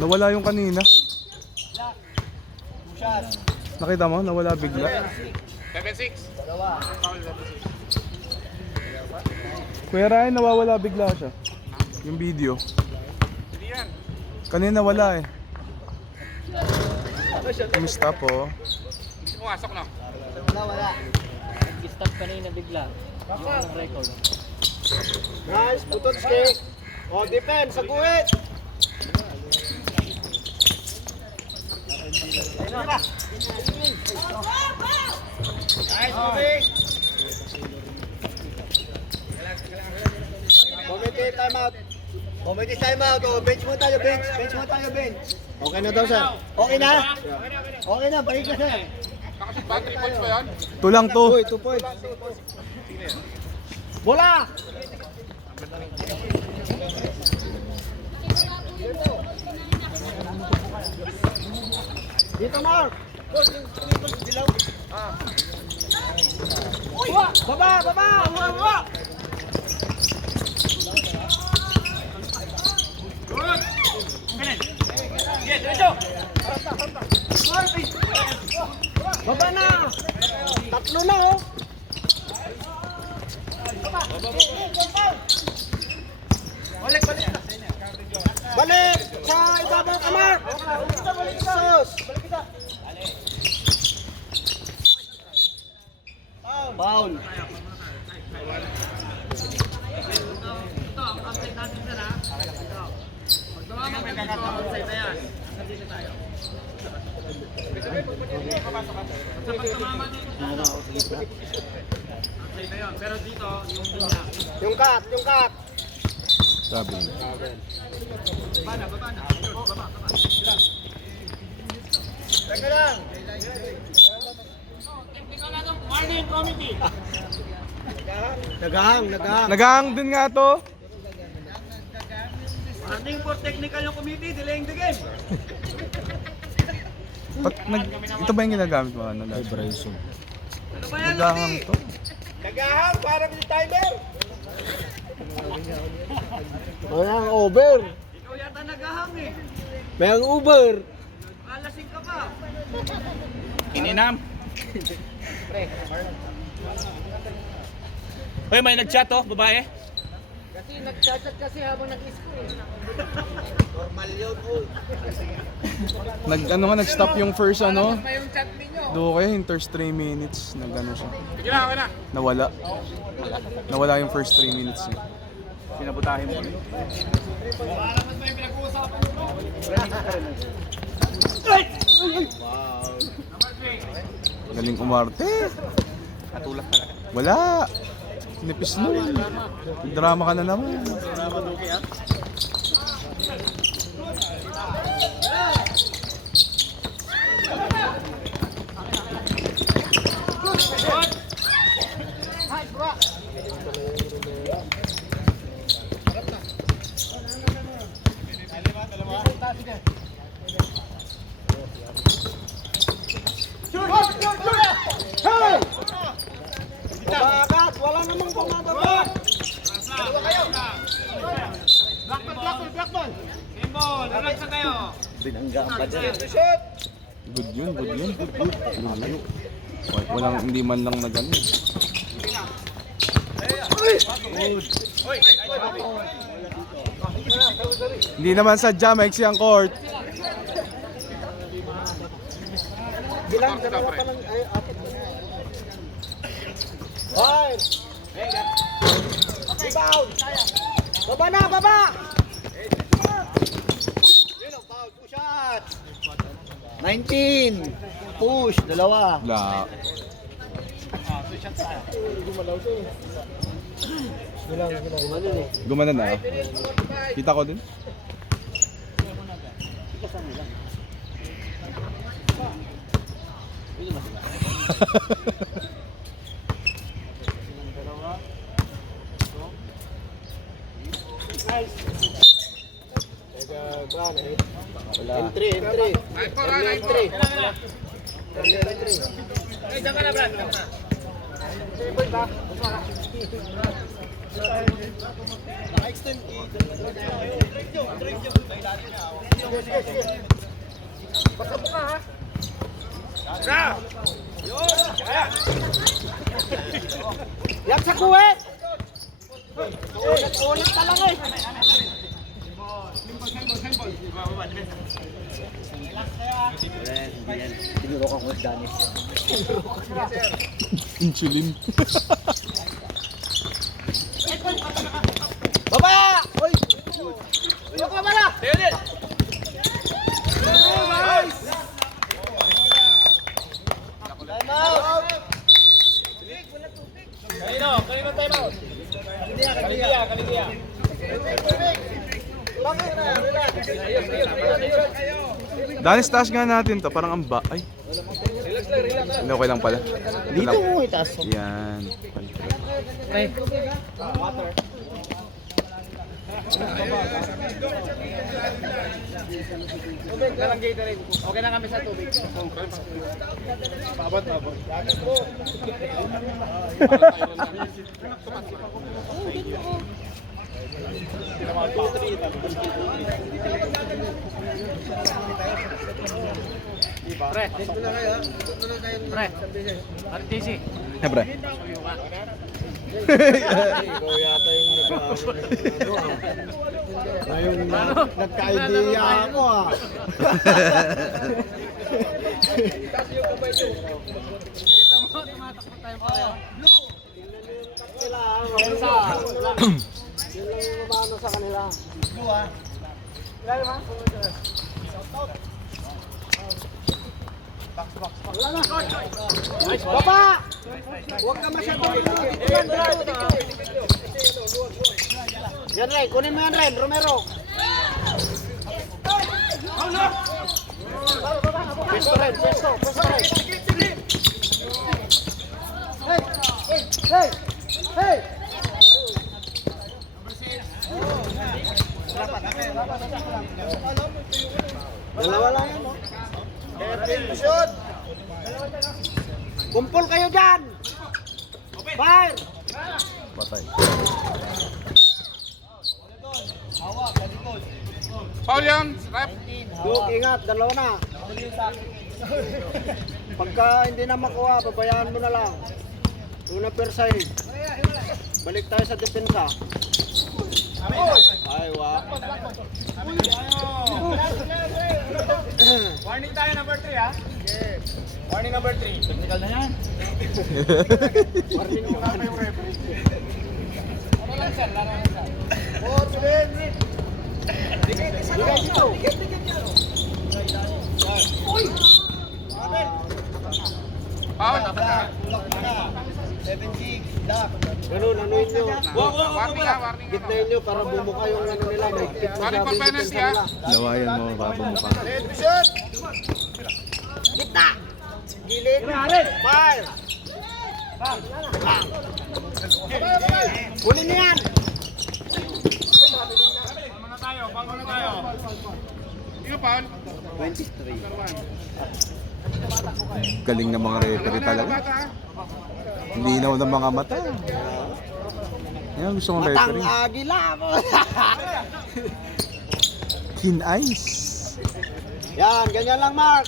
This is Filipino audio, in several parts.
Nawala yung kanina. Nakita mo? Nawala bigla. 7-6. Kuya Ryan, nawawala bigla siya. Yung video. Hindi yan. Kanina wala eh. Mistap oh. Pumasok na. Wala. Nag-stop kanina bigla. Yung record. Nice, Putotski. O, defense, sa guhit. Nice, moving. Committee timeout. Committee timeout. O, bench mo tayo, bench. Bench mo tayo, bench. Okay na daw, sir. Okay na? Okay na, balik ka, sir. Nakashoot ba? 3 points ba yan? Tulang to. Uy, 2 points. Bola! Dito, Mark! Baba! Baba! Baba! Baba na! Tatlo na, oh! Balik, balik! Balik! Sa ibabaw ka, Mark! Sus! Foul! Yung cut! Yung cut! Sabi. Teka lang! Morning committee. Nagahang! Nagahang din nga to. Warning for technical yung committee, delaying the game. Ito ba yung ginagamit mo? Ano, Bryson. Ano ba yan, Nagahang to. Nagahang para sa timer. Walang over. Ikaw yata nagahang eh. May ang Uber. Alasing ka pa. Ininam. Hoy, may nag-chat oh, babae. Kasi nag-chat kasi habang nag-score eh. Normal yun, oy. Nag-stop yung first ano. May yung chat ninyo. Do kayo, in first 3 minutes. Nag-ano siya. Sige na, okay na. Nawala. Nawala yung first 3 minutes niya. Pinabutahin mo. Galing umarte. Natulak talaga. Wala. Nipis naman. Drama ka na naman. Babagat, wala namang bumababa. Blackball. Symbol, relax na kayo. Good yun, good yun. Good. Walang, hindi man lang na gano'n. Hindi naman sadya, maiksi ang court. Bilang dalawa pa lang, ay, apat na. Fire! Rebound! Baba na, baba! Foul, two shots! 19! Push, dalawa. La. Gumana na. Kita ko din. Entry. Entry. Ay, dyan ka na, Brad. Naka-extend. Yan sa kuwet! Ulit ka lang eh! Tinurok ako with Danis. Insulin. Baba! Uy! Uy, ka mala! Tayo din! Time out! Kanino time out? Kalidia. Danis, taas nga natin to. Parang amba. Ay. Hindi, okay lang pala. Dito mo itaas. Yan. Okay na kami sa tubig. Pre, dito na kayo. Pre, RTC. Eh, pre. Ikaw yata yung nagka-idea ako ah. Dito mo, tumatakbo tayo pa. Yun lang yung umano sa kanila. Baba! Huwag ka masyadong dito. Yan Ren, kunin mo yan Ren, Romero. Pesto Ren, pesto Ren. Hey! Dalawa lang yan, no? Shoot! Kumpol kayo dyan! Fire! Patay. Paul yan! Rep! Look, ingat, dalawa na. Pagka hindi na makuha, babayaan mo na lang. Una per side. Balik tayo sa depensa. Ay, wa. Warning tayo number 3 ha? Warning number 3. Technical na yan. Warning mo na yung referee. Ano lang sir, laro lang sir. Oh, tuloy. Bigay dito. Paul! 7-6, lock. Ganun, anuin nyo. Warning ha, warning ha. Gitnain nyo para bumuka yung ano nila. May kit na Warning for sabi yung penalty, depensa ah. nila. Lawayan mo, baka bumukha. Shoot! Gitna! Gilid! Fire! Kunin niyo yan! Bango na tayo. Ikaw, Paul? 23. Galing ng mga referee talaga. Linaw ng mga mata. Yan, gusto kong Matang referee. agila ako. Keen eyes. Yan, ganyan lang, Mark.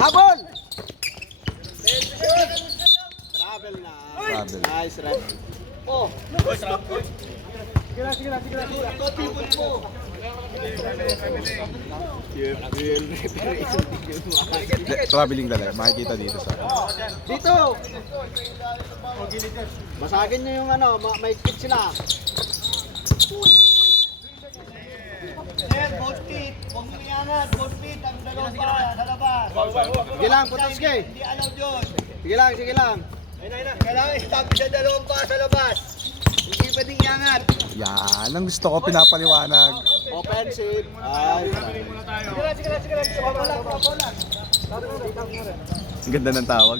Habol! Travel na. Travel. Nice, rep. Oh. Sige lang. Totipon po. Traveling talaga. Makikita dito sa... Dito! Masagin nyo yung ano, may kit sila. Both feet. Huwag mo iangat. Both feet. Ang dalawang para sa labas. Sige lang, Putoski. Hindi allowed yun. Sige lang. Kailangan i-stop siya dalawang pa sa labas. Hindi pwedeng iangat. Yan, ang gusto ko pinapaliwanag. Offensive. Ay. Sige lang. Bola. Ang ganda ng tawag.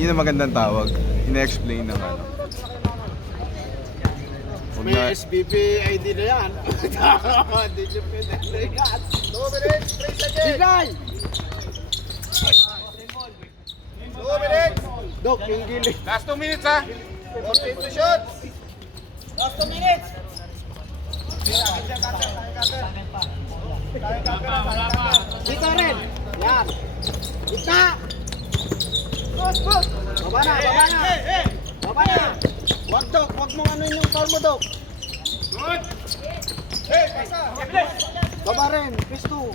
Yun ang magandang tawag. Ina-explain ng ano. Huwag May na, SBB ID na yan. Hindi nyo pwede na yan. 2 minutes, 3 seconds. Bigay! 2 minutes. Dok, yung gilid. Last 2 minutes ha. 14 to shoot. Last 2 minutes. Dito rin. Yan. Kita. Baba na, baba na. Baba na. Wag Dok, wag mong ano yung foul mo Dok. Good. Hey, pasa. Baba rin, pisto.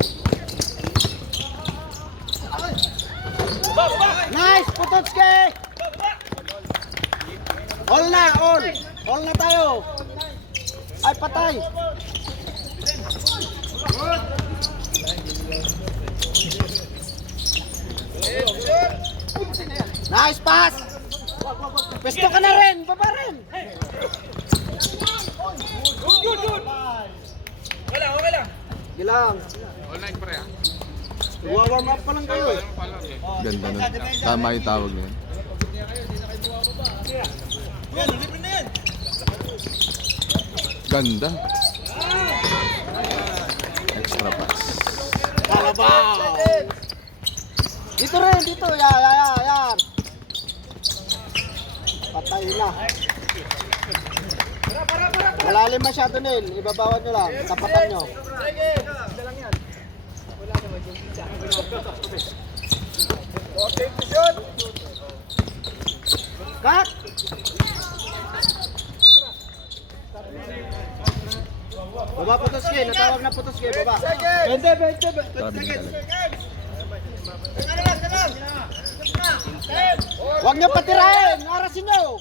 Nice, Potocki! All na, all. All na tayo. Ay, patay. Nice pass. Pisto ka na rin, baba rin. Okay lang. Gilang. Online pre ha. Warm up pa lang kayo eh. Ganda nun. Tama yung tawag niya. Ganda. Extra pass. Kalabaw! Dito rin, dito. Yan. Patay na. Malalim masyado Nil. Ibabawan nyo lang. Tapatan nyo. Cut! Baba Potocki. Natawag na Potocki. Baba. 20 Grabe seconds. talaga. Huwag niyo patirahin! Arasin niyo!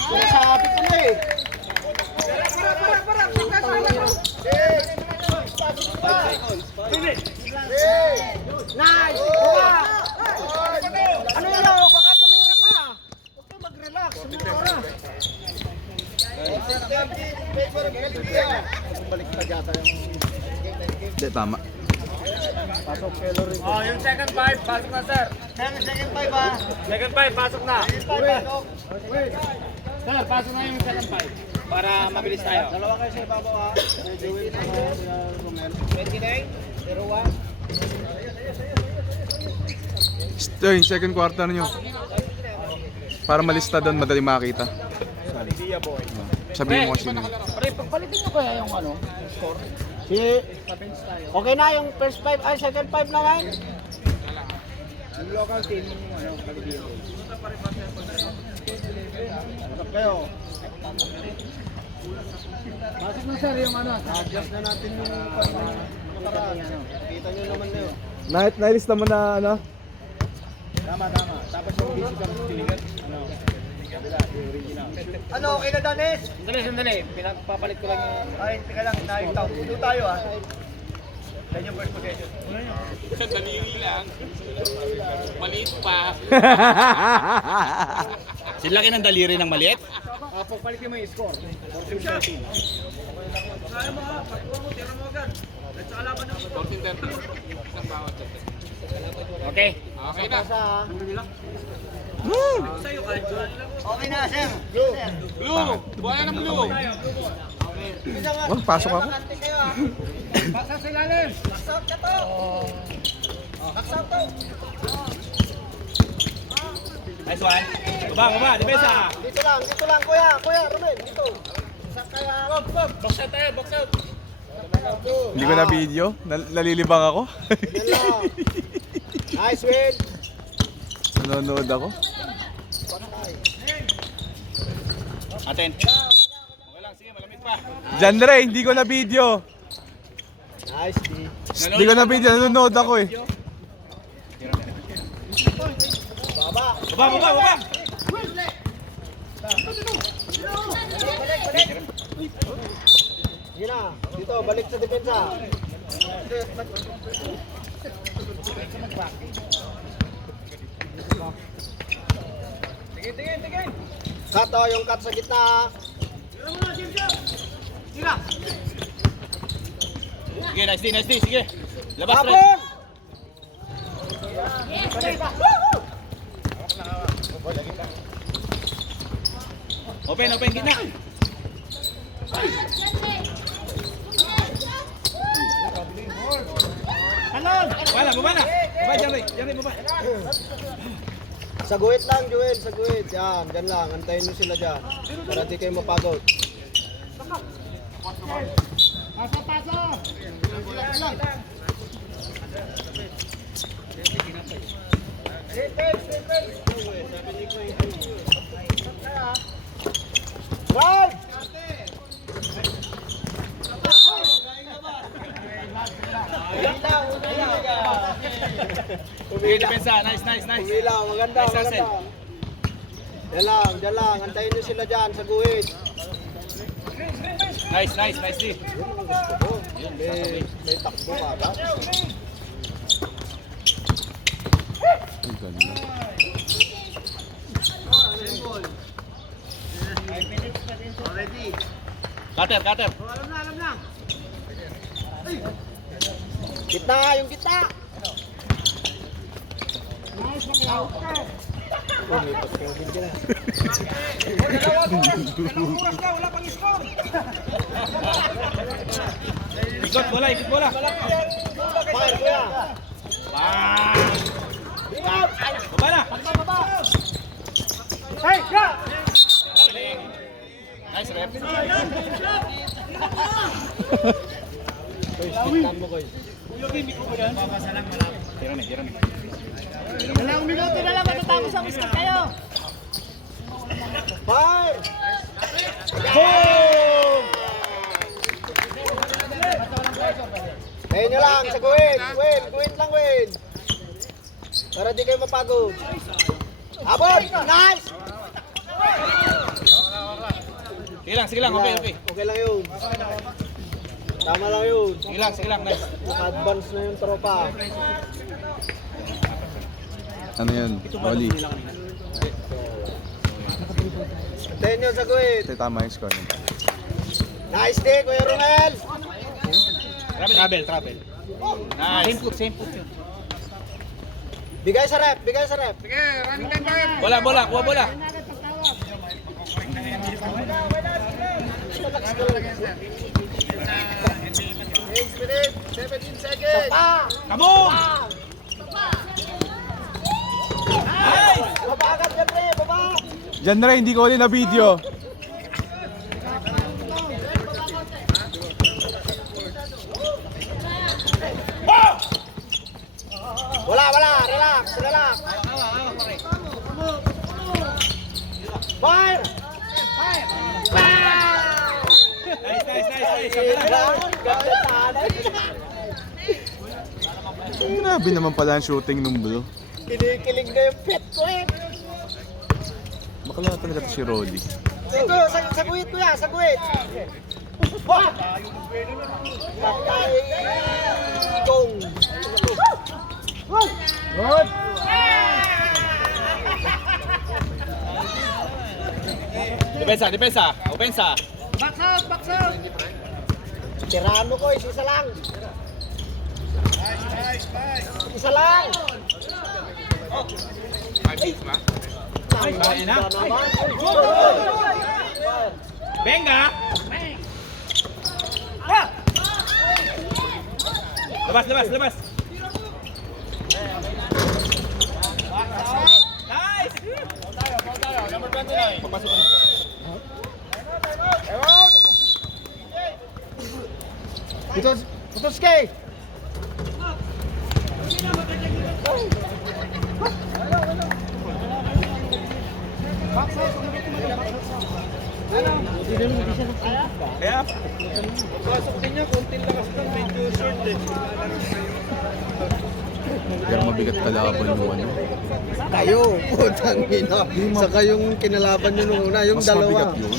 Sinasabi ko na eh. Nice! Baba! Ano yun? Baka tumira pa! Huwag ka mag-relax. Sumira oras. Balik pa yata yung... Hindi, tama. Pasok Pelori. Oh, yung second 5, pasok na sir. Second 5 ah. Second 5, pasok na. Wait. Sir, pasok na yung second 5. Para mabilis tayo. Dalawa kayo sa ibabaw ah. Jewel sa Romel. 29, 01. Yung second quarter nyo. Para malista doon, madali makita. Sabihin mo sino. Pre, pagpalitin nyo kaya yung ano, score? Okay na yung first 5, ay second 5 na ngayon. Yung local team, ano, Kalibiro. Masok kayo. Pasok na sir yung ano. Adjust na natin yung pagkakaraan. Kita nyo naman na yun. Nailista mo na ano? Tama. Tapos yung physical tiligan, ano, kabila, yung original. Ano, okay na Danes? Sandali. Pinagpapalit ko lang yung... Ay, teka lang, nakikita. Ito tayo ah. Yan yung first possession. Daliri lang. Maliit pa. Sila ng daliri ng maliit? Pagpalit mo yung score. 14-13. Okay. Okay na. Okay na, sir. Blue! Buhay ng blue! Oh, pasok ako. Basta sa ilalim. Back ka to. Back to. Nice one. Baba, depensa. Dito lang, kuya, Romel, dito. Sa kaya, Box out tayo, box out. Hindi ko na video. Nalilibang ako. yan lang. Nice win. Nanonood ako. Aten. Okay lang, sige, malamig pa. Jandre, hindi ko na video. Nice, D. Hindi ko na video. Nanonood ako eh. Baba. Baba! Sige na, dito, balik sa depensa. Tingin. Cut oh, yung cut sa gitna. Sige, nice D, sige. Labas rin. Habon! Open, gitna. Baba na. Baba, Jerry. Jerry, baba. Sa guhit lang, Joel, sa guhit. Yan, dyan lang. Antayin nyo sila dyan. Para di kayo mapagod. Right! Okay, depensa. Nice. Umilaw, maganda, Nice, maganda. Dyan lang. Antayin nyo sila dyan sa guhit. Nice, D. May takbo ka ba? Ang ganda. Cutter. Gitna, yung gitna! Lumipat ka din ka na. Ikot bola. Fire, kuya! Baba na. Hey, go! Nice, rep. Koy, stick mo, Koy. Tira ni. Dalawang minuto na lang matatapos ang score kayo. Fire! Boom! Tayo nyo lang, sa guhit. Guhit lang, Win. Para di kayo mapagod. Abot! Nice! Sige lang, okay. Okay lang yun. Tama lang yun. Sige lang, nice. Naka-advance na yung tropa. Ano yan? Oli. Tayo nyo sa guhit. Ito tama yung score. Nice day, Kuya Romel! Travel. Nice. Same put yun. Bigay sa rep. Kuha bola. Pa! Kaboom! Nice! Baba agad dyan, pre! Baba! Diyan na rin, hindi ko ulit na video. Wala! Relax! Fire! Nice. Ganda tanay! Grabe naman pala ang shooting nung blue. Kinikilig na yung pet ko eh! Bakla talaga to si Rolly. Ito, sa guhit kuya, sa guhit! Wah! Patay! Gong! Good! Depensa. Ofensa. Box out. Tirano ko, isa lang! Isa lang! Kaya na. naman! Venga! Labas. Nice! Number 29. Papasok na. Ito skate! Kaya? Pasok din niya, konting lakas lang, medyo short eh. Pero mabigat kalaban yung ano. Kayo! Putang ina! Saka yung kinalaban nyo nung una, yung Mas dalawa. mabigat yun.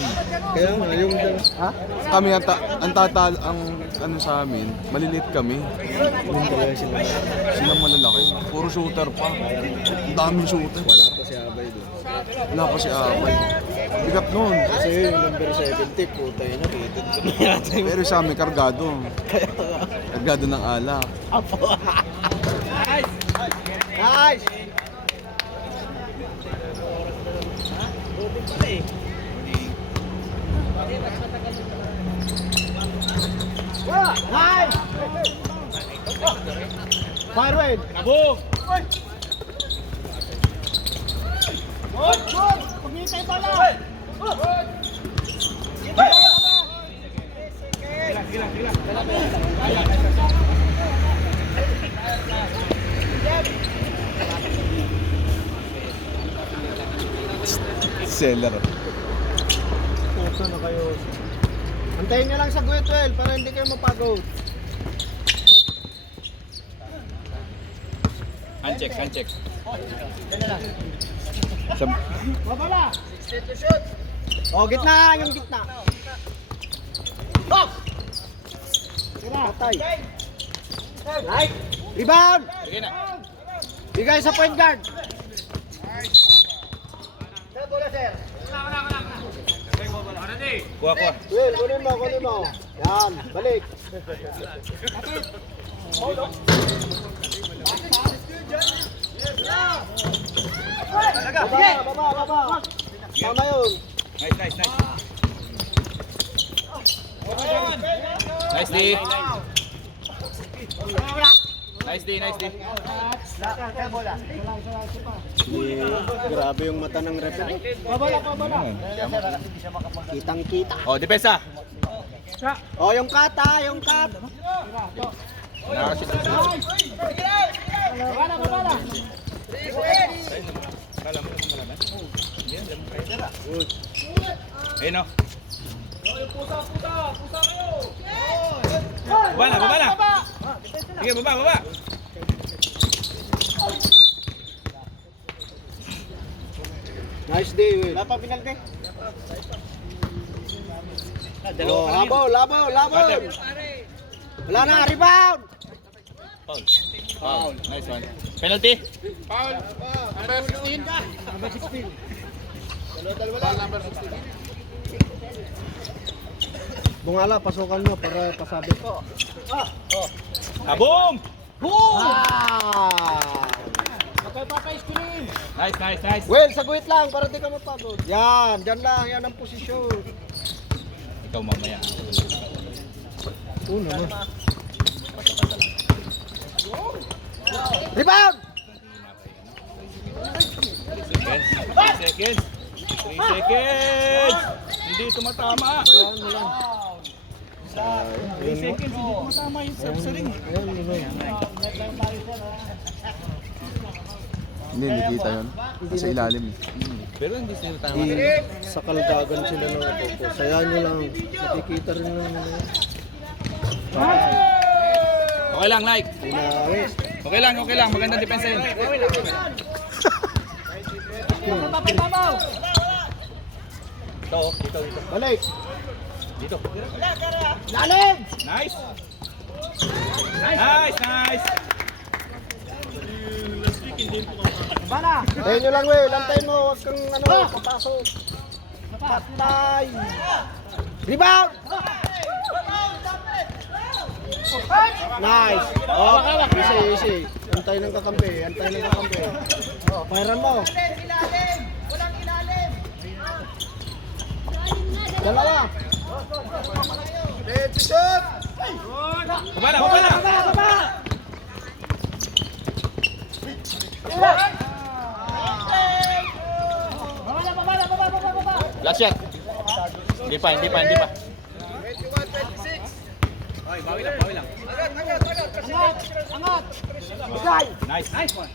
Kaya nga, yung dalawa. Ha? Kami ang tatal, ang ano sa amin, maliliit kami. Yung dalawa sila. Sila malalaki. Puro shooter pa. Ang daming shooter. Wala pa si Abay doon. Wala pa si Apay. Bigat nun. Kasi yung number 70, puta yun, nakitid ko na yata yung... Pero sa amin, kargado. Kargado ng alak. Nice! Nice! Fire Will. Kabog! Pagmitay pala. Seller. Puto na kayo. Antayin nyo lang sa guhit, Will, para hindi kayo mapagod. Uncheck, uncheck. Sa, Babala! Oh, gitna! Yung gitna! Box! Patay! Right! Rebound! Sige na. Bigay sa point guard! Sir, bola, sir! Kuha, kuha. Will, kunin mo! Yan, balik! Baba! Tama yun! Nice, nice, nice. Nice D. Nice D, nice D. Grabe yung mata ng referee. Ayan. Kitang-kita. Oh, depensa. Oh, yung kata, yung kat. Babala. Ayun o. Baba na, baba na. Sige, baba. Nice day, Will. Wala pa pinalbi. Oh, labol. Wala na, rebound. Foul. Foul. Nice one. Penalty. Bungala, pasukan mo para pasabit ko. Kaboom! Nice. Nice. Well, saguit lang para di ka mapagod. Yan, dyan lang. Yan ang posisyon. Ikaw mamaya. Una mo. Rebound! 3 seconds. 3 seconds. Hindi tumatama. Ayan mo lang. 3 seconds. Hindi tumatama yung sa ring. Ayan mo lang. Hindi kita yun. Sa ilalim. Pero hindi sila tama. Sa kaldagan sila ng ako. Sayaan nyo lang. Nakikita rin lang. Okay lang, like. Inawis. Okay lang. Magandang depensa yun. Dito. Balik. Dito. Lalim! Nice. Bala! Tayo nyo lang, Will. Lantayin mo. Huwag kang papasok. Patay! Rebound! Nice! Oh, easy. Antay ng kakampi. Oh, firean mo. Dalawa. Let's shoot! Baba. Last shot. Hindi pa. 21-26. Bawi lang. Angat! Bigay! Nice one.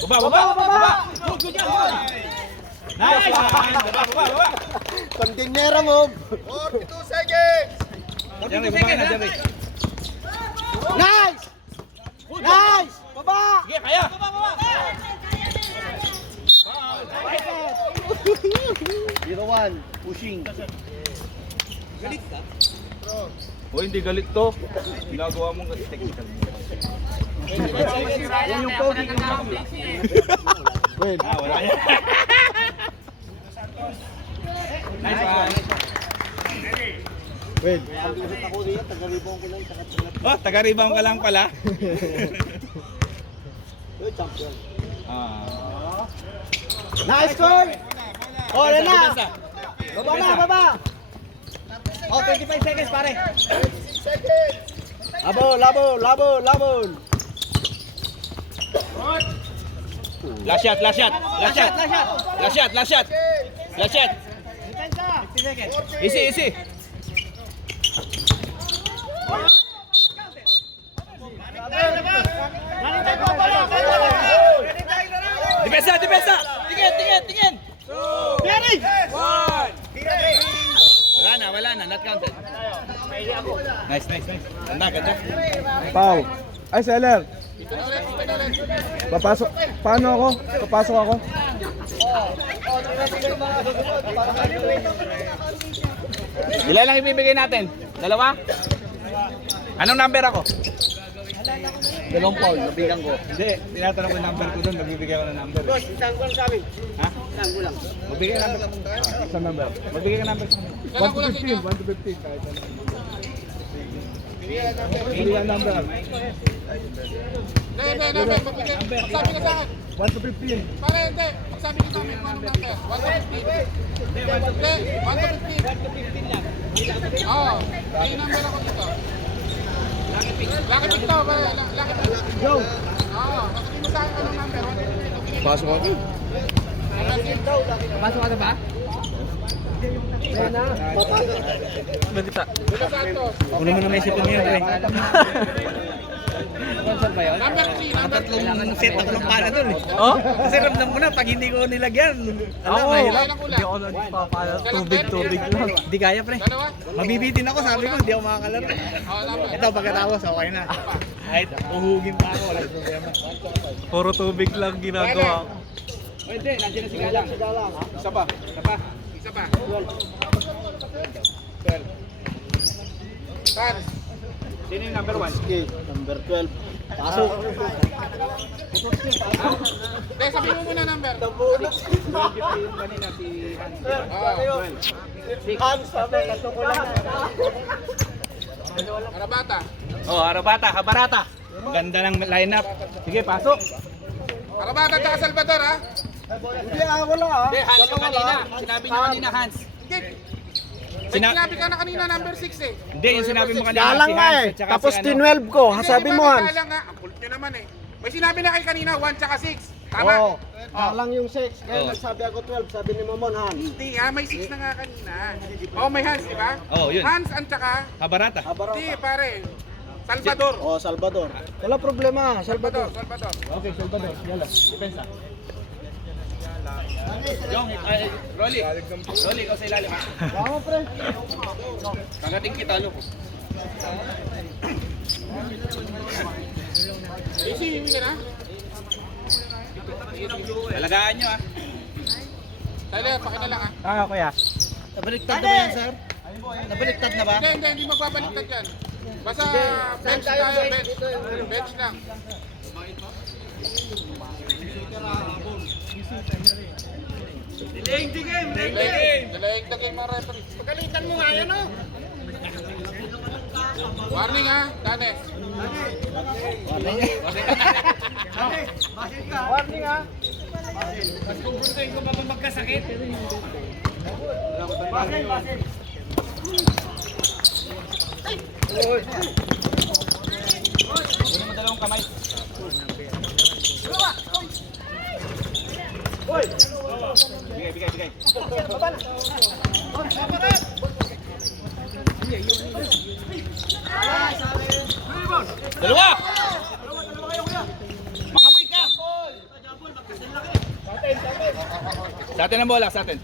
Baba. Good job. Nice one. Baba. Kandinera mo! 42 seconds. Diyan. Nice! Baba! Sige, kaya. Zero one, pushing. O hindi galit to. Ginagawa mong kasi technical. Yan yung pogi. Well, Wala yan. Nice one. well. Ako niya, taga-ribong ko lang, taga-tagat. Oh, taga-rebound ka lang pala. Champion. Nice score! Oh, yan na! Baba! Oh, 25 seconds, pare. 26 seconds! Labon, labon, labon, labon. Last shot, last shot, last shot. Last shot, last shot. Last shot. Easy, easy. Depensa, depensa. Tingin, tingin, tingin. Wala na, not counted. Nice, nice, nice. Ganda, ganda. Pau. Ay, seller. Papasok. Paano ako? Papasok ako. Ilan lang ibibigay natin? Dalawa? Anong number ako? Dalawang Paul, nabigang ko. Hindi, tinatanong ko yung number ko doon, nagbibigay ko ng number. Boss, isang gulang sa amin. Ha? Isang gulang. Magbigay ka number. Sa number. Magbigay ka number sa kanila. 1 to 15. 1 to 15. Kahit ano. Bili ang number. Hindi, number. Magbigay. Magsabi ka sa akin. 1 to 15. Pare, hindi. Magsabi ka sa amin kung anong number. 1 to 15. Hindi, 1 to 15 lang. Oo. May number ako dito. Lucky pick to, pare. Lucky pick. Go! Oo. Masabi mo sa akin anong number. 1 to 15. Pasok ako. Pasok ka na ba? Kaya na, papasok. Dito Santos. Kunin mo na may sipon niyo, pre. Number 3, number 3. Tatlong set ako ng pana doon eh. Oh? Kasi ramdam ko na, pag hindi ko nilagyan, alam, mahirap. Ilang kulang? Tubig lang. Hindi kaya, pre. Dalawa? Mabibitin ako, sabi ko, hindi ako makakalaro. Oo, number. Ito, pagkatapos, okay na. Kahit uhugin pa ako, wala problema. Puro tubig lang ginagawa ko. Pwede, nandiyan na si Galang. Isa pa. Isa pa. Isa pa. 12. Pat. Sino yung number 1? Okay, number 12. Pasok. Hindi, sabi mo muna number. Yung kanina si Hans. Oo. Hans, sabi, ko lang. Arabata. Oh, Arabata, Kabarata. Ang ganda ng lineup. Sige, pasok. Arabata at Salvador, ha? Hindi, ako lang ah. Hindi, Hans yung kanina. Sinabi niyo kanina, Hans. Hindi. May sinabi ka na kanina number 6 eh. Hindi, yung sinabi mo kanina Galang si nga Hans eh. at saka Tapos si ano. tinwelve ko. Hindi, Sabi di mo ba Hans. Galang nga. Ang kulit nyo naman eh. May sinabi na kayo kanina 1 tsaka 6. Tama? Oo. Galang yung 6. Kaya Oh. nagsabi ako 12. Sabi ni Mamon Hans. Hindi ha, may 6 na nga kanina. Oh, may Hans, di ba? Oo, yun. Hans at tsaka, Kabarata. hindi pare. Salvador. Oh, Salvador. Wala problema, Salvador. Salvador. Okay, Salvador. Yala, depensa. Jong, Rolly. Rolly, ikaw sa ilalim ha. Tama pre. Kagating kita, loko. Easy, hindi ka na? Alagaan nyo ha. Tyler, pakita lang ha. Kuya. Nabaliktad na ba yan, sir? Nabaliktad na ba? Hindi magbabaliktad yan. Basta bench tayo, bench. Bench lang. Delaying the game, Delaying the game mga referee. Pagalitan mo nga yan oh. Warning ha, Danes. Warning ah. Gustuin ko pa magkasakit. Kunin mo dalawang kamay. Bigay. Dalawa! Mangamoy ka! Sa atin ang bola, sa atin.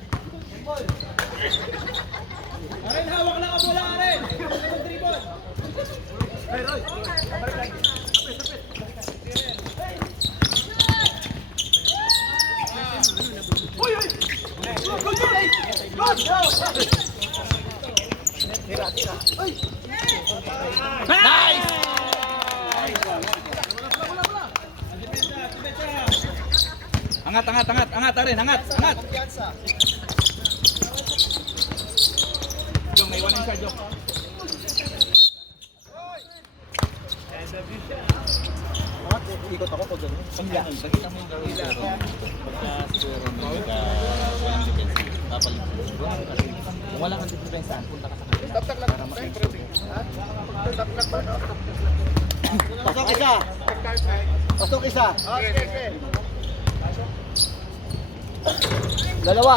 Nice! Angat rin, angat. Jong, may iwanin siya, Jong. Ikot ako pag gano'n. Sakita mo yung gawin. Pagka siguro may walang defensive. Kung wala kang depensahan, punta ka sa kanila. Tap-tak lang. Siyempre. Tap-tak ba? Pasok isa. Pasok isa. Dalawa.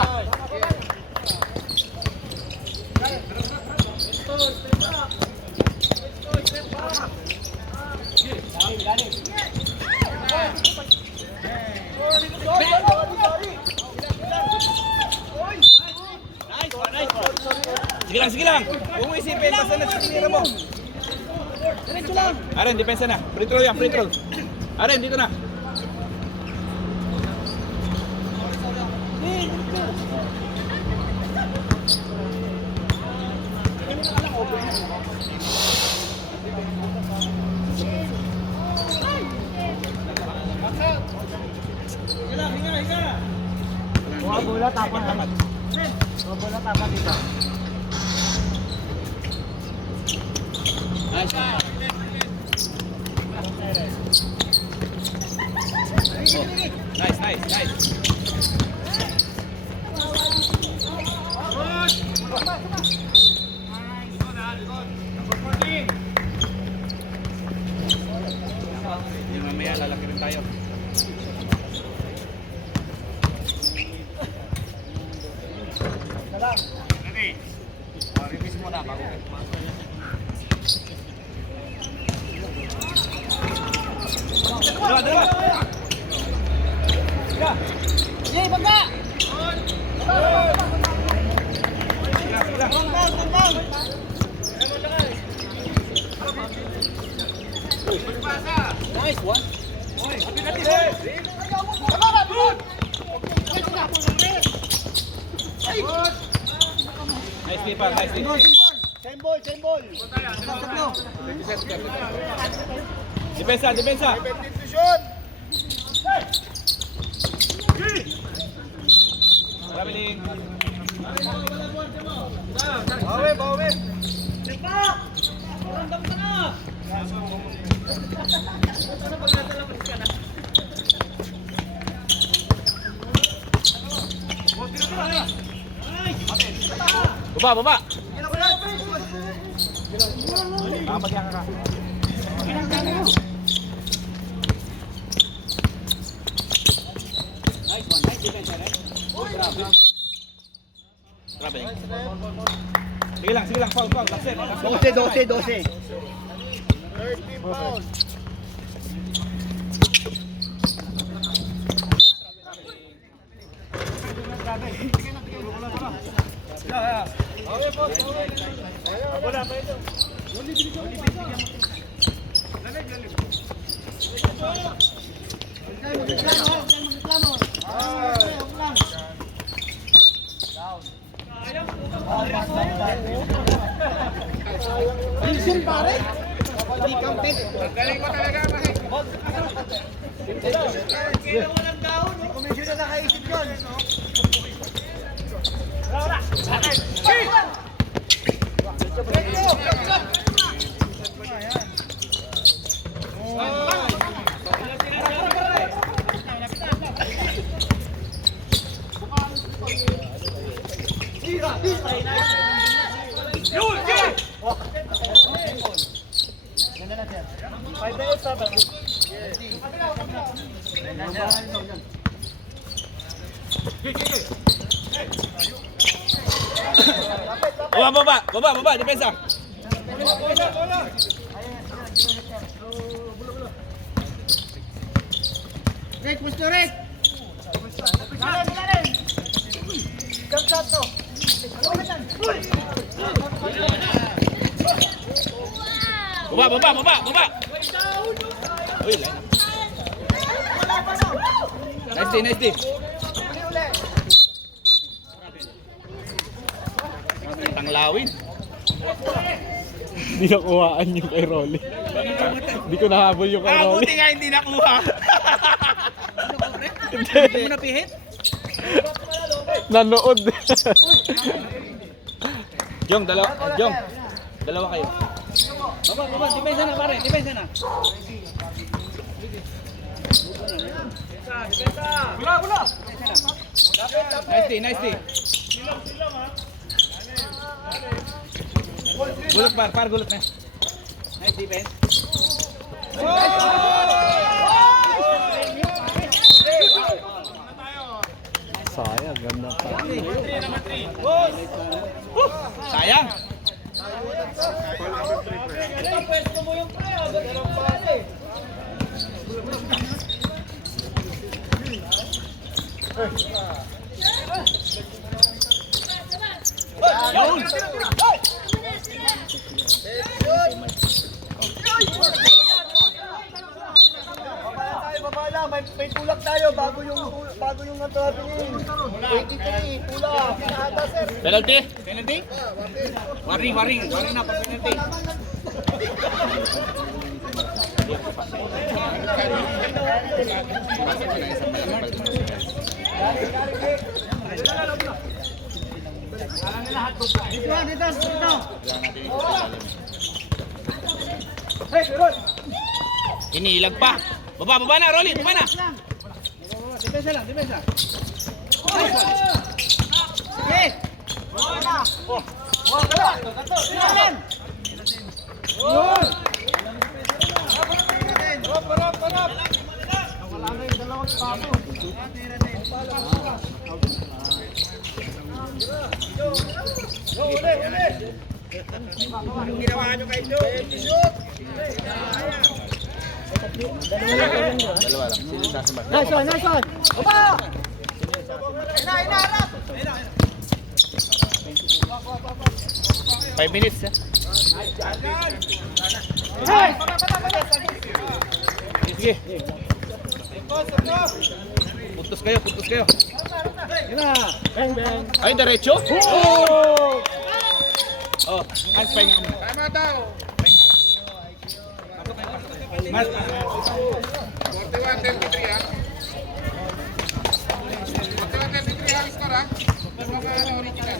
Sige lang. Huwag mo isipin, basta na sa tinira mo. Diretso lang. Aren, depensa na. Free throw yan, free throw. Aren, dito na. Bola tapon. Bola tapon dito. Nice. Mamaya lalaki rin tayo. Release mo na bago ka. Dalawa. Yay, bangga! Nice one. Nice lipa, nice lipa. Same ball. Depensa. Traveling. Bawi. Baba. Pagyan ka. Nice one, nice defense, right? Traveling. Sige lang, foul. That's it. 12. Galing mo talaga, pare. Komisyon na nakaisip yun. Baba, depensa. Rick, gusto Rick! Baba. Uy, line up. Nice day. Tanglawin. Hindi nakuhaan yung kay Rolly. Hindi ko nahabol yung kay Rolly. Buti nga hindi nakuha. Hindi mo napihit? Nanood. Jong, dalawa kayo. Baba, depensa na pare, depensa na. Bula. Nice day. Gulot par gulot na. Nice defense. Sayang, ganda pa. Sayang. Yun. Baba lang, may tulak tayo bago yung natin. 23, tulak. Pinahata, sir. Penalty? Penalty? Waring na pag penalty. Inilag pa. Baba na, Rolly, baba na. Dalawa lang. Sino sasabat? Nice one. Baba! Ina, harap! 5 minutes. Sige. Putos kayo. Ay, diretso? Oh, hands pa nga. Tama daw. Mas. 41-33 ha. 41-33 ang score ha. Mga original.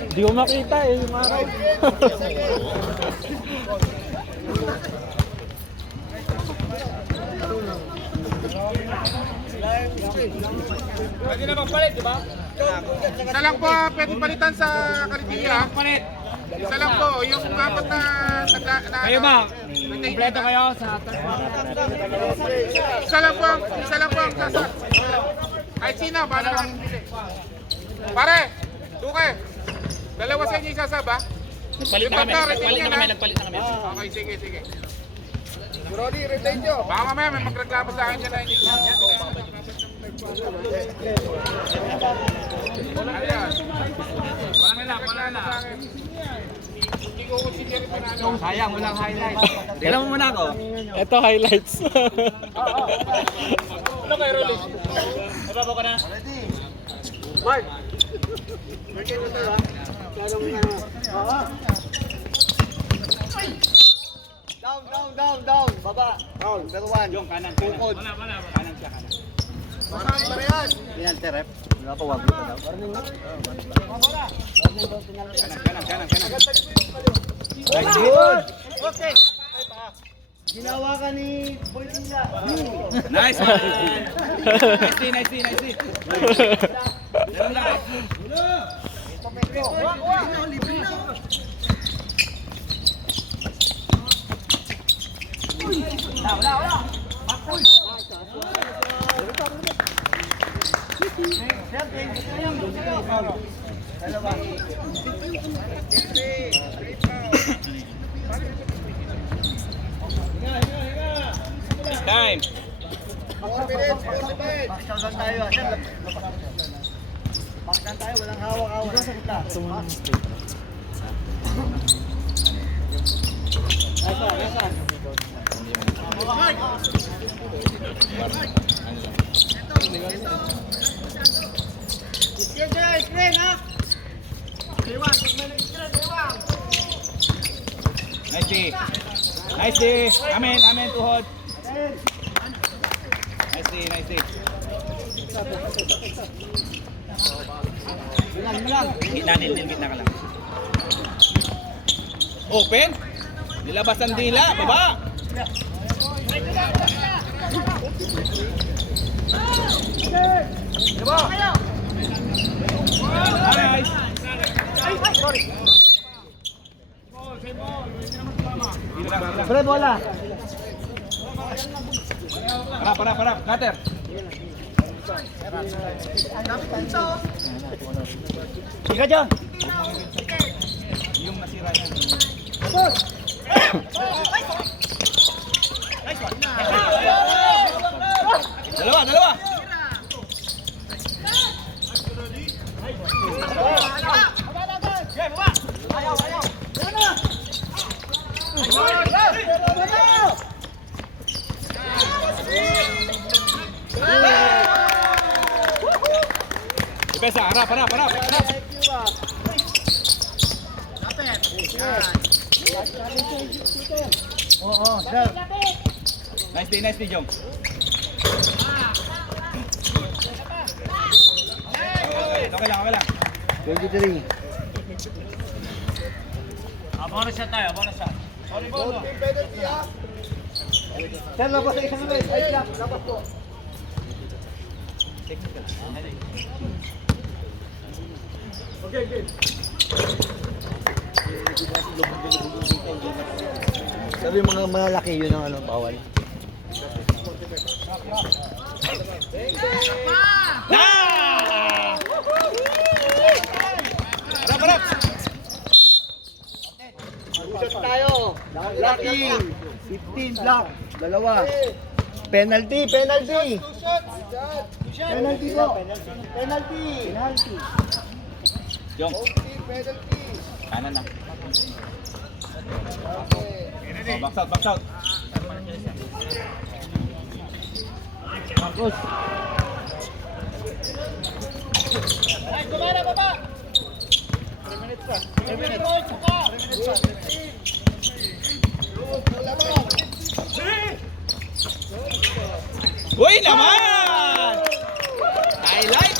Hindi ko makita eh, yung araw. Pwede na magpalit, di ba? Isa lang po pwede palitan sa Kalitiya. Isa lang po, yung apat na Kayo ba? Kompleto kayo sa Isa lang po ang sasa. Kahit sino, bahala lang. Pare, tuke. Dalawa sa inyo yung sasab ha. Nagpalit na kami. Okay, sige. Brody, retain nyo. Baka mamaya may magreklamo sa akin dyan na hindi. Ano yan? Wala na. Hindi ko consider panalo. Sayang, walang highlight. Tignan mo muna ako. Ito highlights. Ano kayo, Rolly? Mababa ka na. Mark! Mark kayo ito ha? Down. Baba. Down. Pero one. Yung kanan. Bukod. Wala. Kanan siya, kanan. Parehas. Penalty ref. Napawag mo daw. Kanan. Good. Okay. Ginawa ka ni Boy Lila. Nice one. Nice. Meron lang. Time. 4 minutes, 45. Paksasan tayo. Paksasan tayo, walang hawak-hawak. Sa kita. Nasaan? Screen ha? Iwan, pag may nag-screen, iwan. Nice day. Amen, tuhod. Nice day. Gitna ka lang. Open. Nilabas ang dila, baba. Diba? Harap. Cutter. Ika dyan. Yung nasira niya. Dalawa. Depensa, harap. Oo, sir. Nice day, Jong. Okay lang. 23. Sir, labas sa isang ulit. Ay, labas po. Sabi yung mga malaki, yun ang bawal. Harap. Shot tayo. Blocking. 15 block. Dalawa. Penalty. Penalty po. Penalty. Jong. Kanan na. Box out. Marcos. Uy naman! Highlight!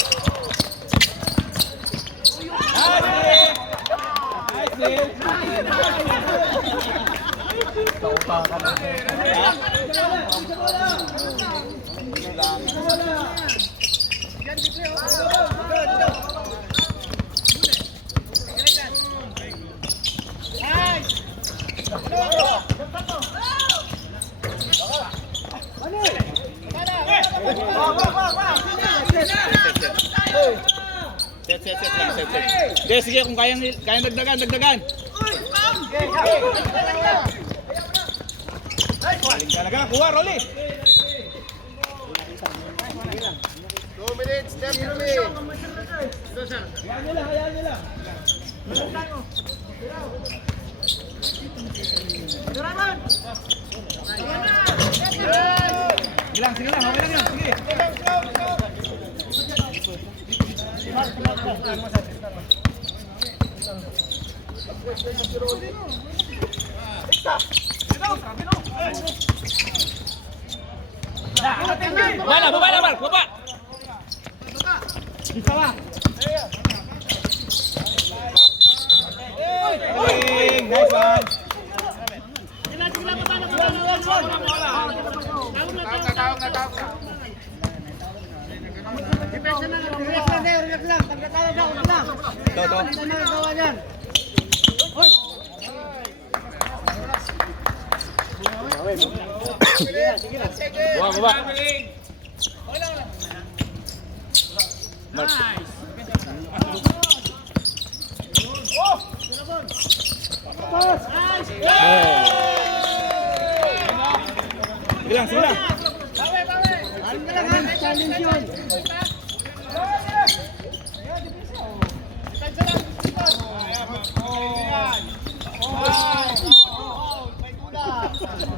Nice! Set. Sige, kung kayang dagdagan. Galing talaga, kuha, Rolly. 2 minutes, 30 minutes. Hayaan nila. Sige lang, okay lang yun, sige. Baba, Mark, baba. Nice one. Baba. Sige lang.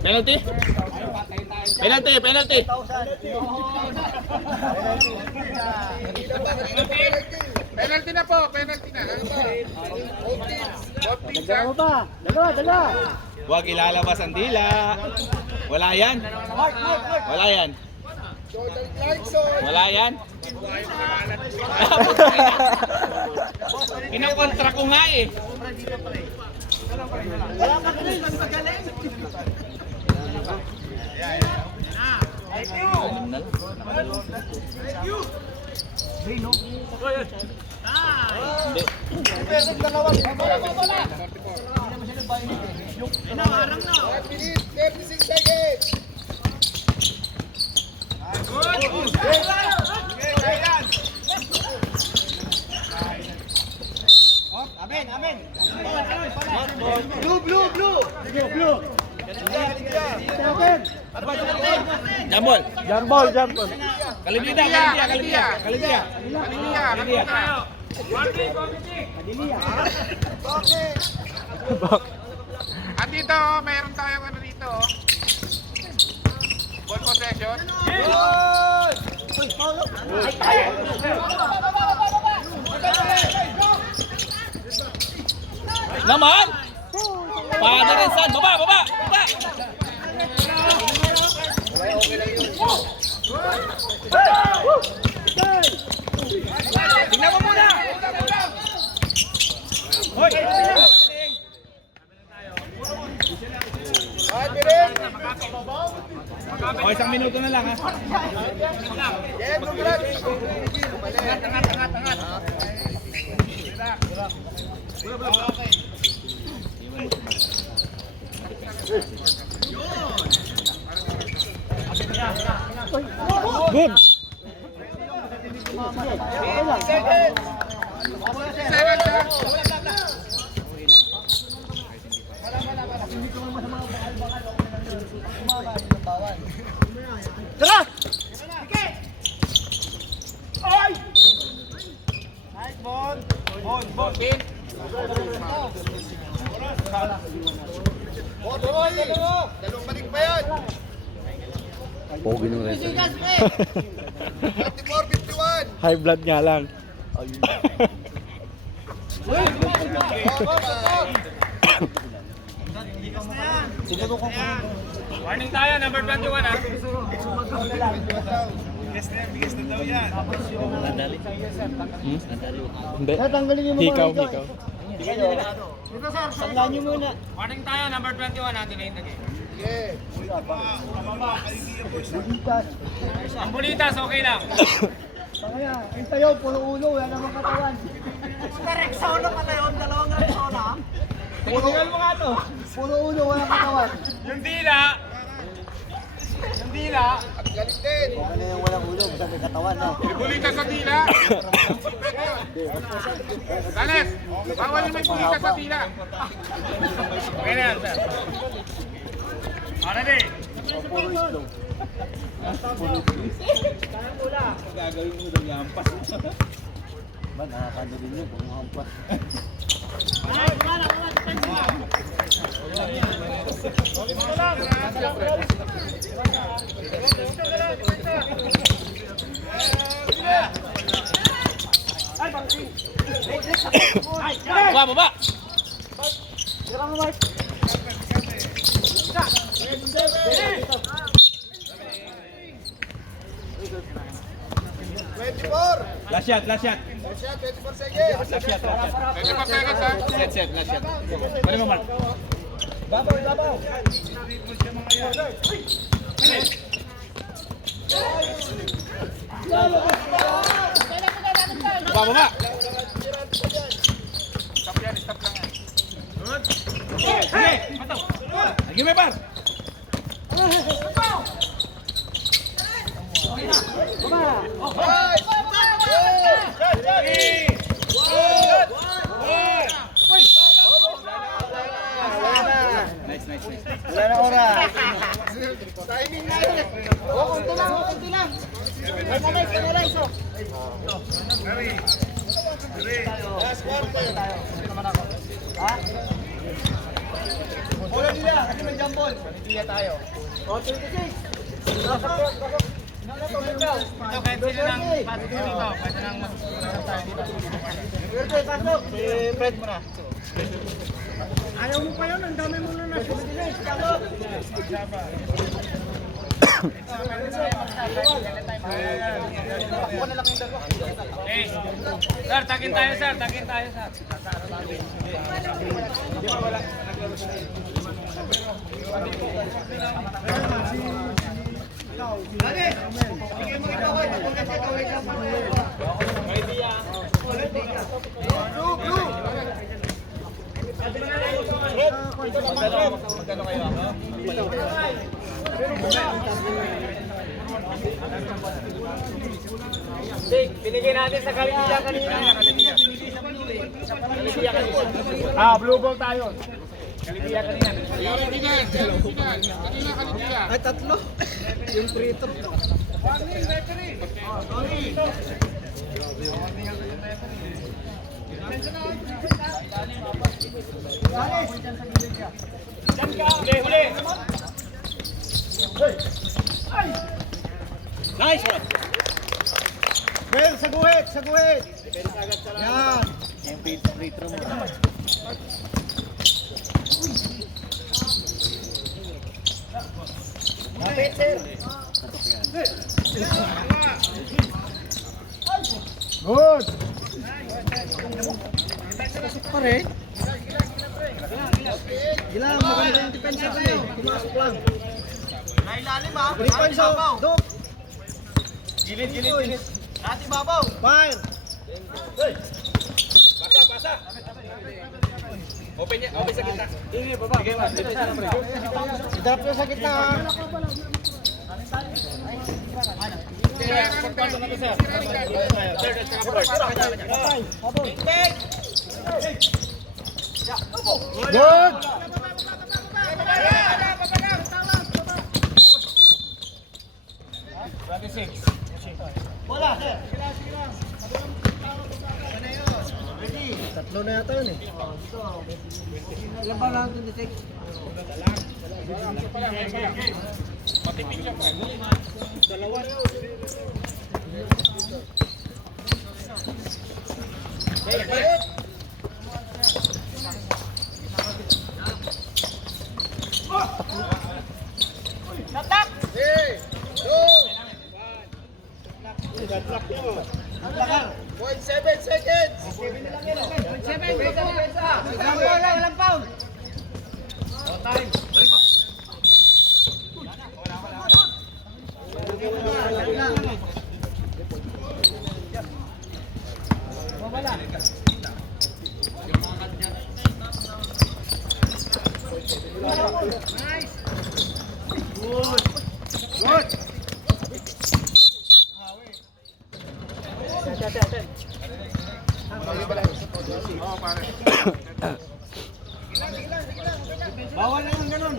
Penalty. Penalty na po. Dalawa. Huwag ilalabas ang dila. Wala yan. Kinakontra ko nga eh. minutes, 36 seconds. Blue. Jambol. Jambol. Kalibida. At dito, mayroon tayong ano dito. Ball possession. Naman! Paano rin, San? Baba! Tingnan mo muna! Hoy! O, isang minuto na lang, ha? Good. 7 siya. Dalawang balik pa yan. Pogi nung rin. 54-51. High blood nga lang. Warning tayo, number 21, ha? Hindi. Hikaw. Warning tayo, number 21, ha? Delay the game. Ang bulitas, okay lang. Tayo, puro ulo, wala namang katawan. Tingnan mo nga to. Puro ulo, wala katawan. Yung dila. At galit din. Ano yung walang ulo, basta may katawan, no? Bulita sa tila. Dalet, bawal yung may bulita sa tila. Okay na yan, sir. Ready? Gagawin mo daw lampas. Ba, nakakano din yun, kung mahampas. Baba! Last shot. 24 seconds. Last shot. Pwede pa pera sa. Set, last shot. Pwede mo, Mark. Babaw. Baba! Stop lang yan. Okay! Lagi may par! Nice. Wala na oras. Timing na yun. Kunti lang. Penalize. Last quarter. Ha? Bola nila, kasi may jump ball. Panigiya tayo. 26. Ito, kahit sila lang pasok dito. Pwede nang mag-usap tayo dito. Pasok. Fred mo na. Ayaw mo pa yun, ang dami mo na nasa. Okay. Sir, takin tayo, sir. Blue. Binigay natin sa Kalibia kanina. Blue ball tayo. Kalibia kanina. Original. Kanina Kalibia. Ay, tatlo. Yung prito. Huli. Nice one. Well, sa guhit. Yan. Kapit, sir. Good. Pasok pa rin. Gilang, maganda yung depensa tayo. Pumasok lang. Nailalim ha. 3 points out. Dok. Gilid. Nati babaw. Fire. Pasa. Open sa gitna. Sige, baba. Drop nyo sa gitna ha. Good. Bola, sir. Tatlo na yata yun eh. Ilan ba lang 26? Walang foul. Bawal na yung ganun.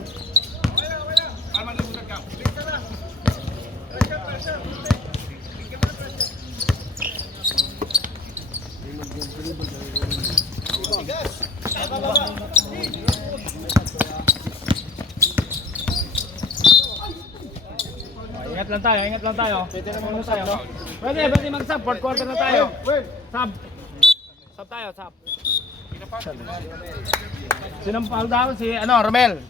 Ingat lang tayo. Pwede na muna tayo. Pwede mag-sub. 4th quarter na tayo. Sub tayo. Sinampal daw si Romel.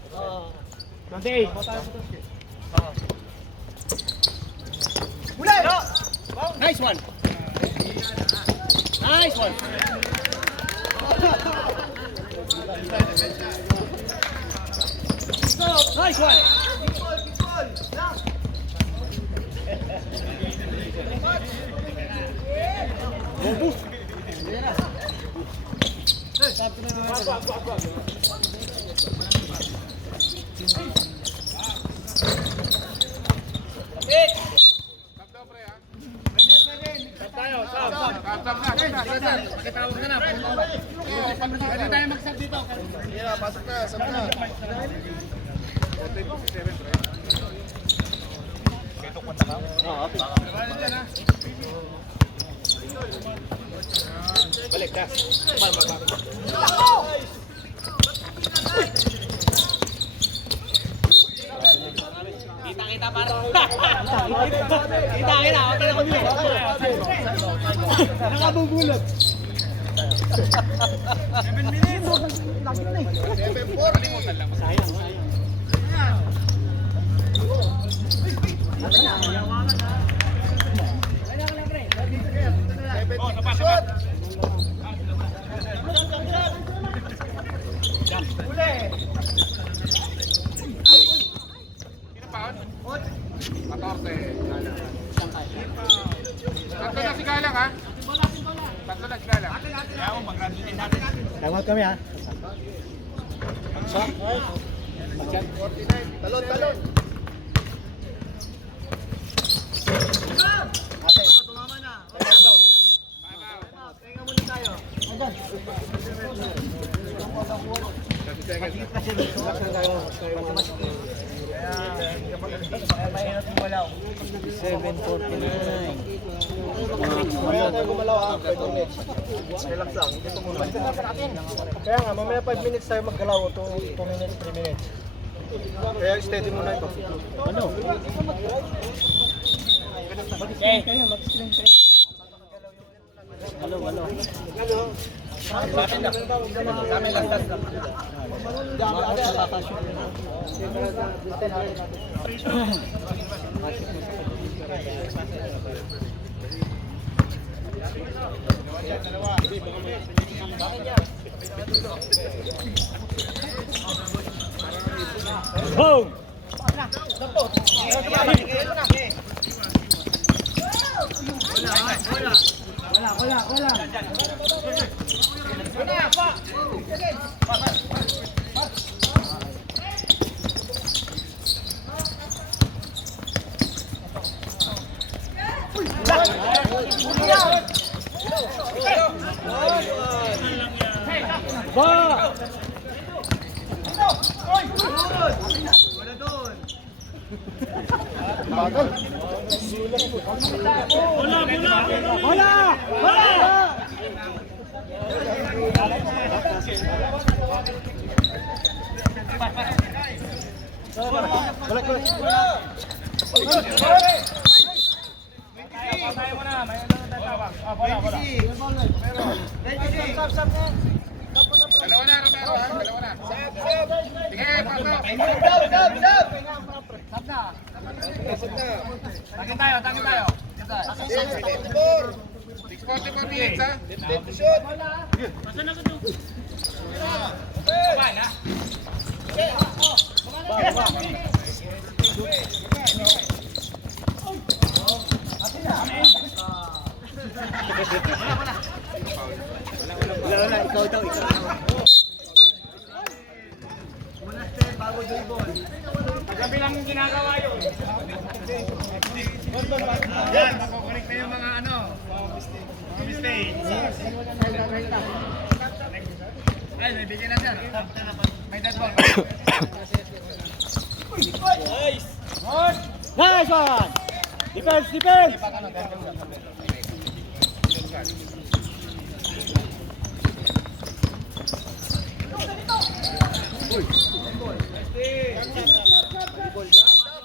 28. Mulai! Nice one. Nice one. Pwede tayo mag-sub dito. Pasok na, sab na. Balik ka. Kita para. Kita. Okay na kami. Nakabubulot. 7 minutes. Lapit na eh. 7-4. Sayang. Shot! Tatlo na si Galang ha. Tawag kami ha. Talon. Mamaya tayo gumalaw ha, 5 minutes. Relax lang, ito muna. Kaya nga, mamaya 5 minutes tayo maggalaw, 2 minutes, 3 minutes. Kaya steady muna ito. Ano? Dalawa na, Romero, ha? Dalawa na. Sige, pasok. Tagin tayo. 6:44 minutes, ha? Gabi lang yung ginagawa yun. Yan, makukulik na yung mga ano. Mga mistakes. Ay, nabigyan na dyan. May dead ball. Nice one! Defense!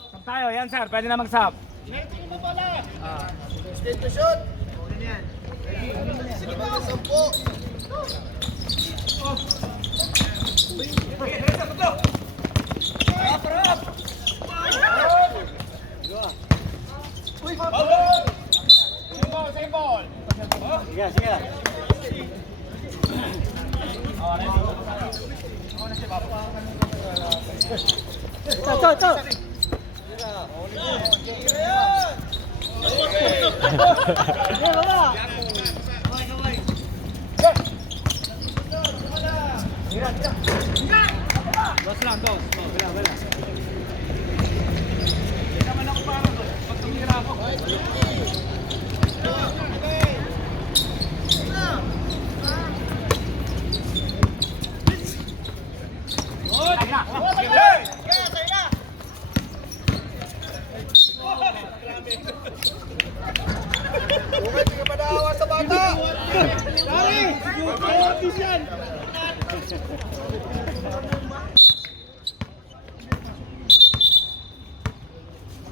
Sab tayo, yan sir, pwede na mag-sub. Straight to shoot! Sige ba, 10. Sige. Ito.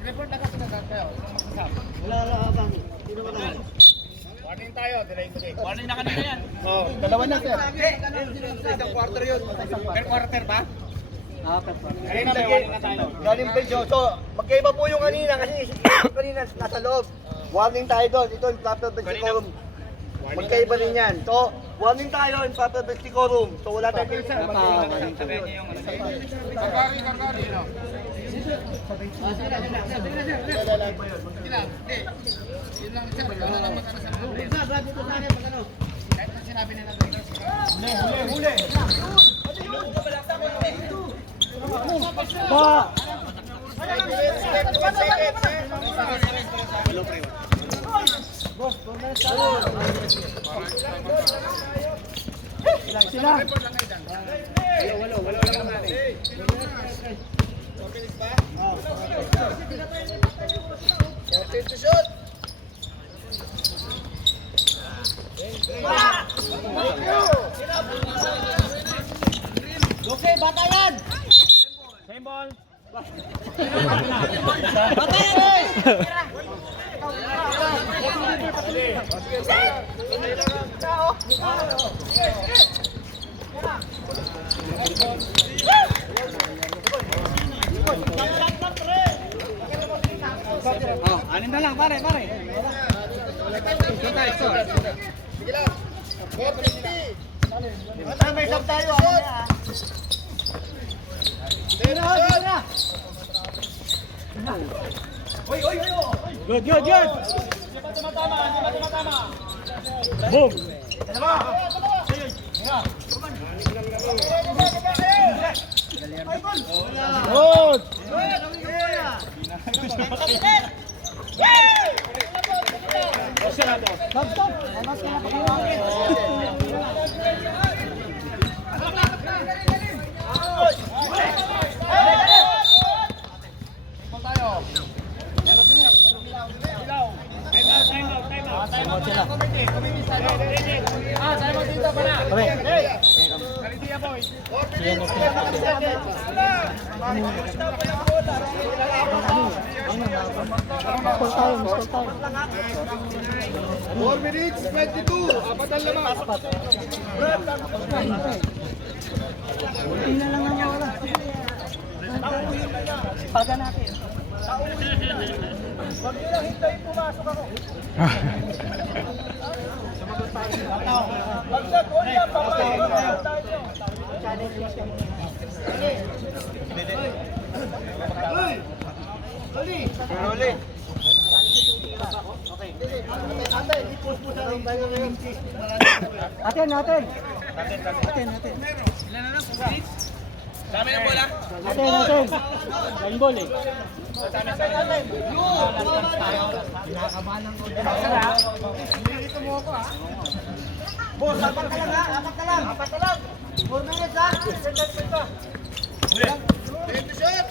Report na kasi kayo. Warning tayo, delay ko din. Warning na kanina yan. Dalawa na, sir. Isang quarter yun. Per quarter ba? Kanina may warning na tayo. Galing Belgium. So, magkaiba po yung kanina kasi kanina nasa loob. Warning tayo doon. Ito yung proper Belgicorum. Magkaiba rin yan. So, warning tayo in proper Belgicorum. So, wala tayong pinsan. Kargari, no? Yun lang, sir. Wala lang magkano. Kahit na sinabi nila doon. Huli. Sila. Wala lang naman eh. Set to shoot. Okay, batayan! Same ball. Oh, anin na lang, pare. Sige lang. 450. May sub tayo. Set to shoot. Good. Boom. Good. Four minutes, 22. Apat ang laman. Natin. Dami ng bola. Natin. Line ball eh. Boss, apat ka lang. 4 minutes ha. Set to shoot.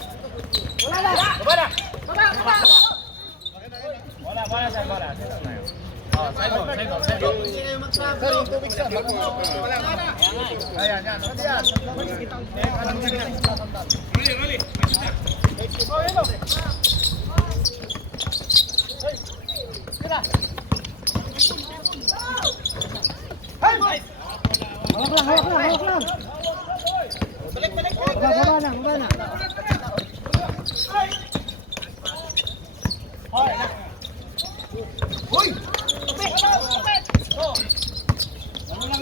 Wala na. Bola. Baba. Bola, sir, bola. Oh, side ball. Sir, yung tubig sir. Ayan. Uli. Hawak lang. Baba na.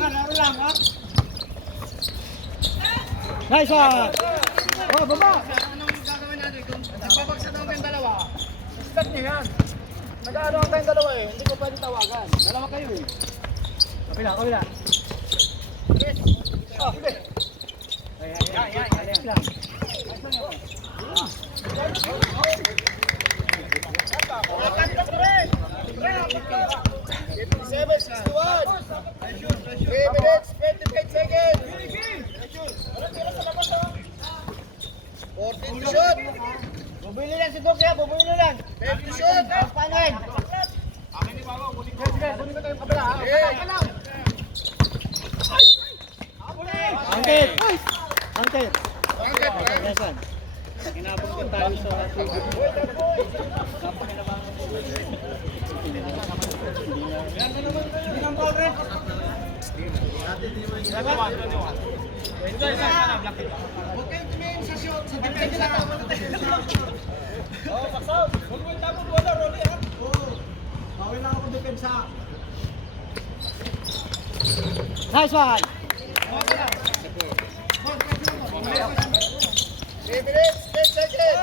Laro lang ha. Nice one. Oh, baba. Anong gagawin natin? Kung nagbabagsak na kayong dalawa, start niyo yan. Nag-ano kayong dalawa eh. Hindi ko pwede tawagan. Dalawa kayo eh. Kabila. Yes. Oh, sige. Ayan lang. Seven, 61. 3 minutes, 25 seconds. 14 to shoot. Bumili lang si Doc ya, 10 to shoot. Panin. Angkit. Yes, one. Kinabot tayo sa Nice one. 3 minutes, 10 seconds.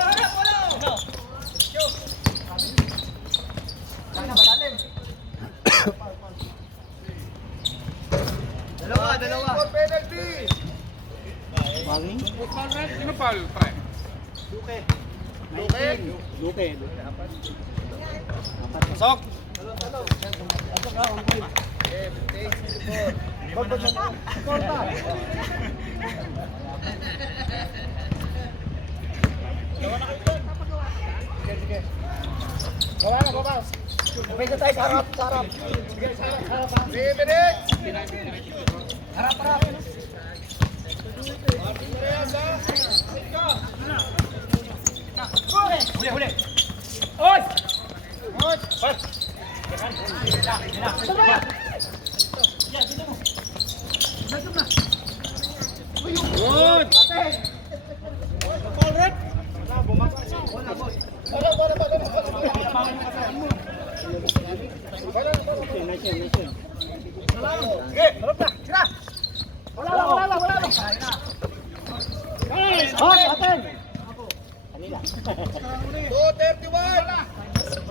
Dalawa. For penalty. Sino foul, pre? Luke. Pasok. Baba na, baba. Pwede tayo sa harap, sa harap. Sige, bilis. Harap, harap. Huli, huli. Oy! Oy! Oy! Good! Paul Red!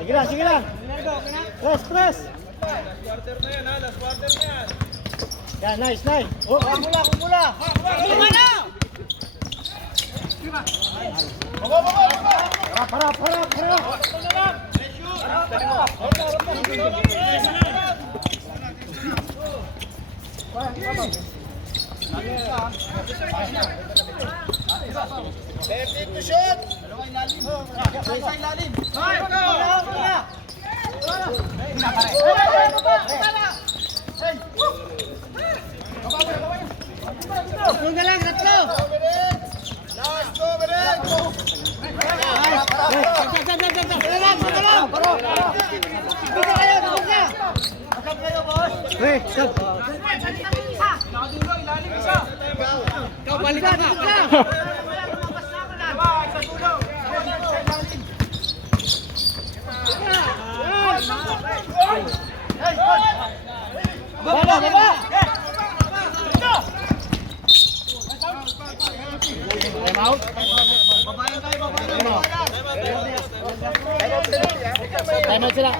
Sige lang, sige lang. Press, press. Quarter na yan ha, last quarter na yan. Yan, nice, nice. Oh, kumula, kumula. Harap, harap, harap, harap. Ready to shoot. Isa ilalim. Tatlo na lang, tatlo. Last 2 minutes. Dito kayo, dito ka. Asap kayo, boss. Hey, stop. Ikaw, balik ka. Baba, baba. Time out. Babayan tayo, babayan. Time out sila.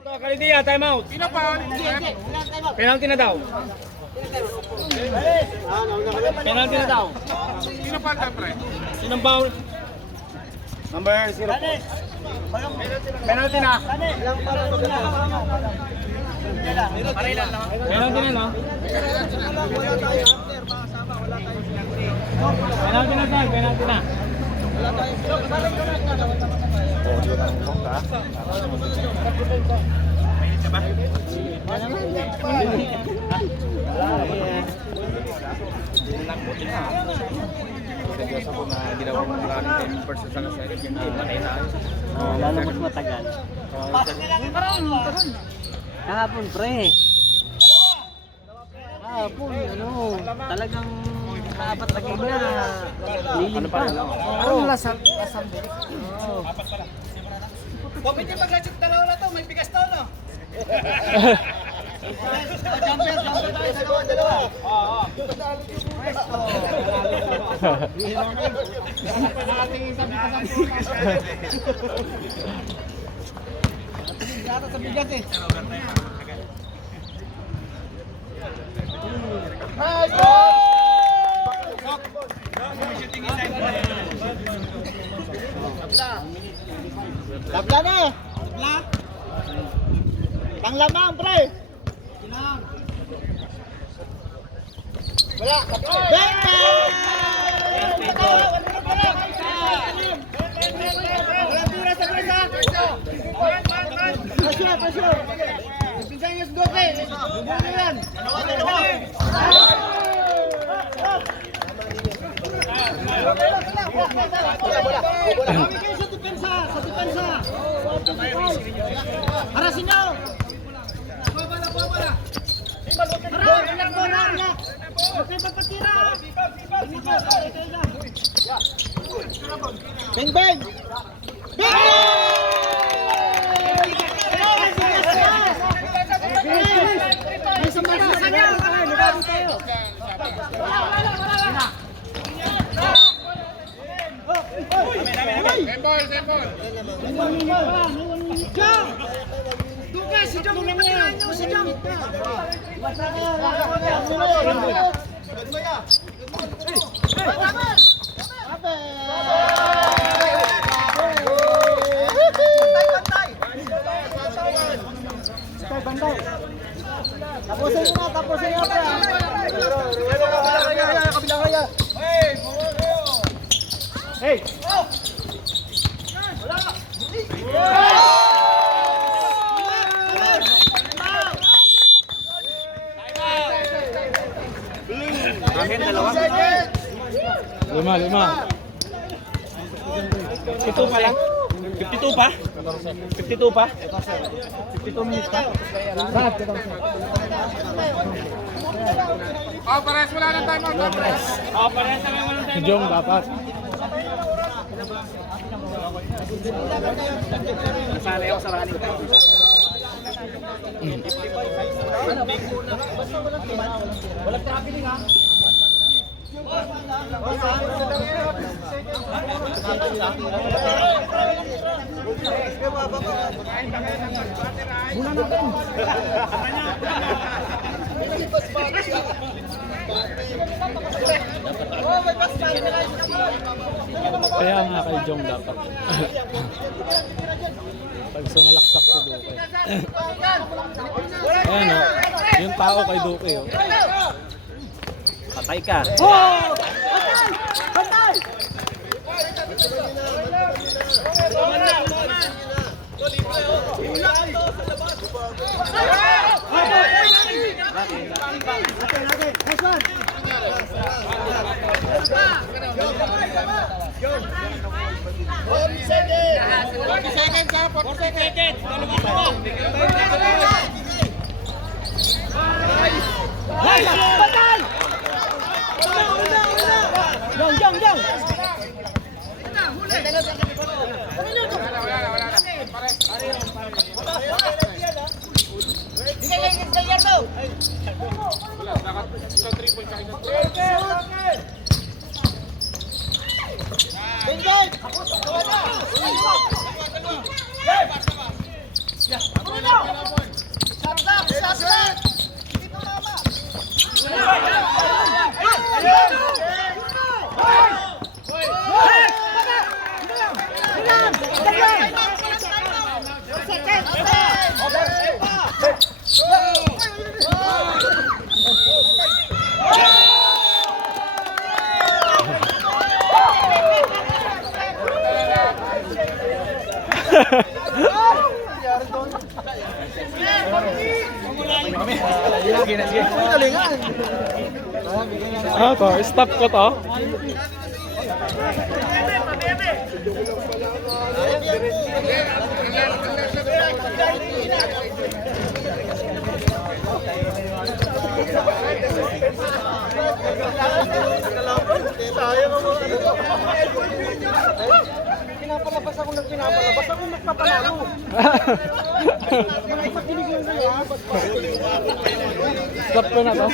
Ito, Kalidia, time out. Sino pa? Penalty na daw. Penalty na daw. Sino pa ang pre? Sinong foul? Number 0. Penalty na. Penalty na, no? Penalty na, sir. Penalty na. Seryoso ako na ginawa mo maraming 10% sa nasari. Lalo mas matagal. Kahapon, pre. Kahapon, talagang kaapat na game na. Lilim pa. Parang lasang. Bakit yung pag-lasip dalawa na to? May bigas to, no? Jumper tayo, dalawa. Sa bigas eh. Nice goal! Tabla na! Tabla? Panglamang, pre! Wala! Benta! Wala tira sa presa! Pressure, pressure! Pinsan niya sa dote! Bubuno yan! Kami kayo sa depensa! Sa depensa! Harasin nyo! Babala! Harap! Anak mo! Anak! Huwag kayo papatira! Bang! Bang! May sumada sa kanya! Nagawin tayo! Sembol! Jom! Tugas! Si Jom! Pagkakiraan nyo! Si Jom! Bantay! Tapusin nyo na! Tapusin nyo na! Kabila kaya! Hey! Lima. 52 pa lang. 52 pa? 52 pa? 52 minutes pa? Oh, parehas wala ng time out. Parehas. Parehas na walang time. Jong dapat. Nasali ako sa rally. Walang traveling ha. Kaya nga kay Jong dapat. Pag sumalaksak si Duque. Ayan o, yung tao kay Duque o. Patay ka. Ano to? Stop ko to? Pinapalabas ako ng pinapalabas. Ako magpapanalo. Stop ko na to?